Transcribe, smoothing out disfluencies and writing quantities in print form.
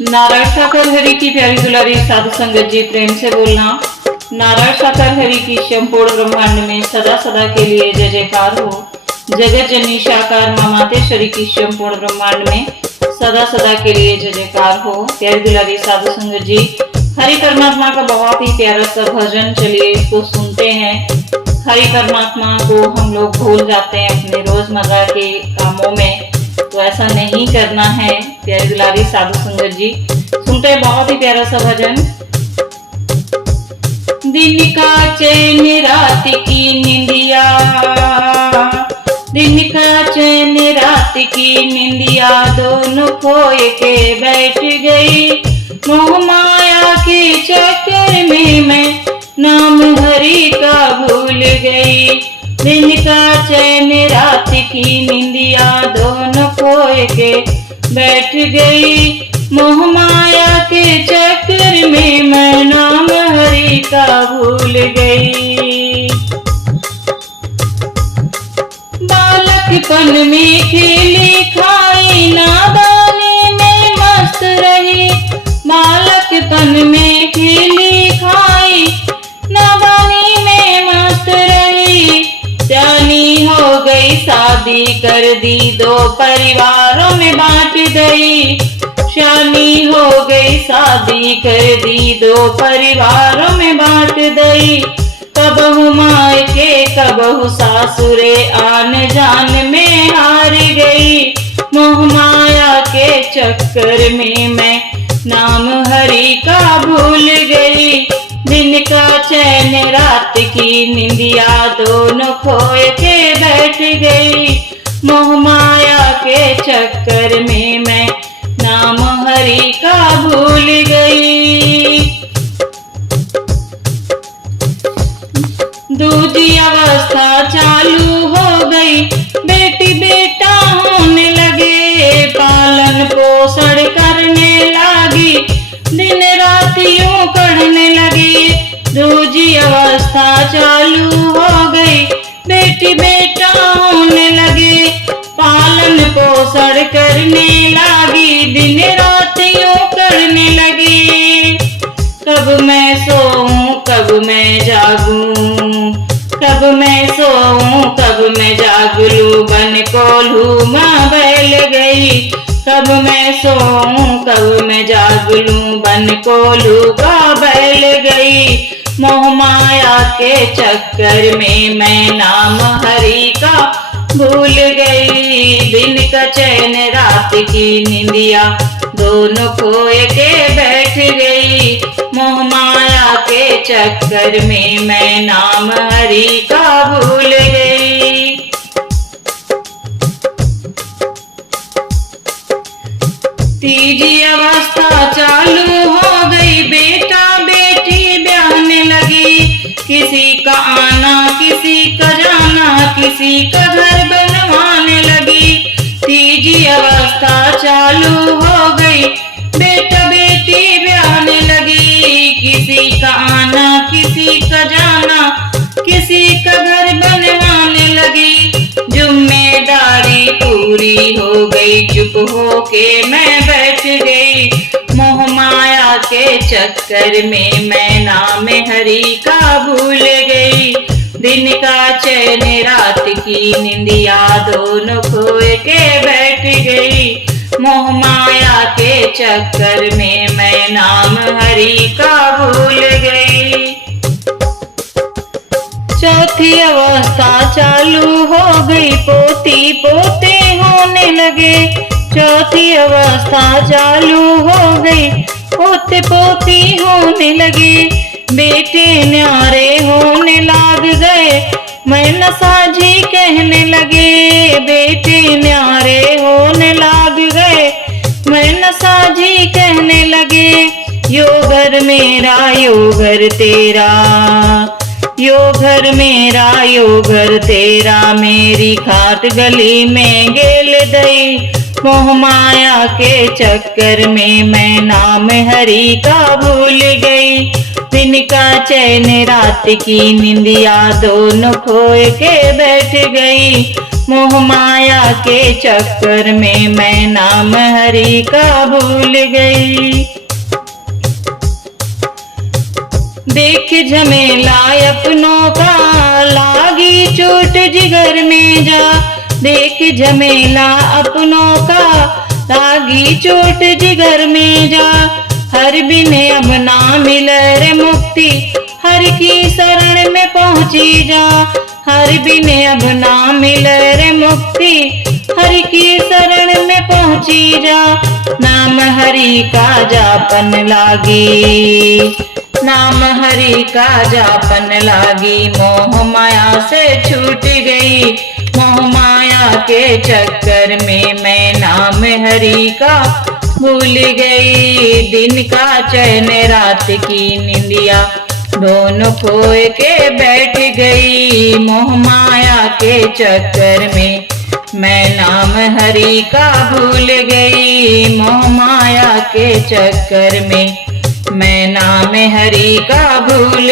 नारायण साकर हरि की प्यारी दुलारी साधु संगत जी, प्रेम से बोलना। नारायण साकर हरि की संपूर्ण ब्रह्मांड में सदा सदा के लिए जय जयकार हो। जगत जननी साकार मां मातेश्वरी की संपूर्ण ब्रह्मांड में सदा सदा के लिए जय जयकार हो। प्यारी दुलारी साधु संगत जी, हरि परमात्मा का बहुत ही प्यारा सा भजन, चलिए इसको सुनते हैं। हरि परमात्मा को हम लोग भूल जाते हैं अपने रोजमर्रा के कामों में, तो ऐसा नहीं करना है। प्यारी दुलारी साधु संगत जी, सुनते हैं बहुत ही प्यारा सा भजन। दिन का चैन रात की निंदिया, दिन का चैन रात की निंदिया, दोनों खोए के बैठ गई। मोह माया के चक्कर में मैं नाम हरि का भूल गई। दिन का चैन रात की निंदिया, दोनों खोए के बैठ गई। मोह माया के चक्कर में मैं नाम हरि का भूल गई। बालकपन में खेली खाई, नादानी में मस्त रही। बालकपन में खेली खाई, नादानी में मस्त रही। सियानी हो गई शादी कर दी, दो परिवारों में बांट गई। सियानी हो गई शादी कर दी, दो परिवारों में बांट गई। कबहु मायके कबहु सासुरे, आन जान में हार गई। मोह माया के चक्कर में मैं नाम हरि का भूल गई। दिन का चैन रात की निंदिया, दोनों खोए के बैठ गई। मोह माया के चक्कर में मैं नाम हरि का भूल गई। दूजी अवस्था चालू हो गई, बेटी बेटा होने लगे। पालन पोषण करने लगी, दिन रात यूं करने लगी। दूजी अवस्था चालू हो गई, बेटी बेटा होने लगे। पालन पोषण करने लगी, दिन रात यूं करने लगी। कब मैं सोऊं कब मैं जागूं, कब मैं सोऊं कब मैं जागलूं, बन कोल्हू मां बैल गई। कब मैं सोऊं कब मैं जागलूं, बन कोल्हू का बैल गई। मोह माया के चक्कर में मैं नाम हरि का भूल गई। दिन का चैन रात की निंदिया, दोनों खोए के बैठ गई। मोह माया के चक्कर में मैं नाम हरि का भूल गई। तीजी अवस्था चालू हो गई, बेटा बेटी ब्याहने लगी। किसी का आना किसी का जाना, किसी का घर बनवाने लगी। तीजी अवस्था चालू हो गई, बेटा बेटी ब्याहने लगी। किसी का आना किसी का जाना, किसी का घर बनवाने लगी। जिम्मेदारी पूरी हो गई, चुप हो के मैं बैठ गई। मोह माया के चक्कर में मैं नाम हरि का भूल गई। दिन का चैन रात की निंदिया, दोनों खोए के बैठ गई। मोह माया के चक्कर में मैं नाम हरि का भूल गई। चौथी अवस्था चालू हो गई, पोती पोते होने लगे। चौथी अवस्था चालू हो गई, पोते पोती होने लगे। बेटे न्यारे होने लग गए, मैं नसाजी कहने लगे। बेटे न्यारे होने लग गए, मैं नसाजी कहने लगे। यो घर मेरा यो घर तेरा, यो घर मेरा यो घर तेरा, मेरी खाट गली में गेल दई। मोह माया के चक्कर में मैं नाम हरि का भूल गई। दिन का चैन रात की निंदिया, दोनों खोए के बैठ गई। मोह माया के चक्कर में मैं नाम हरि का भूल गई। देख झमेला अपनों का लागी चोट जिगर में जा। देख झमेला अपनों का लागी चोट जिगर में जा। हर बिन अब ना मिले रे मुक्ति, हर की शरण में पहुंची जा। हर बिन अब ना मिले रे मुक्ति, हर की शरण में पहुंची जा। नाम हरि का जापन लागी, नाम हरि का जापन लागी। मोह माया से छूट गई, मोह माया के चक्कर में मैं नाम हरि का भूल गई। दिन का चैन रात की निंदिया दोनों खोए के बैठ गई। मोह माया के चक्कर में मैं नाम हरि का भूल गई। मोह माया के चक्कर में मैं नाम हरि का भूल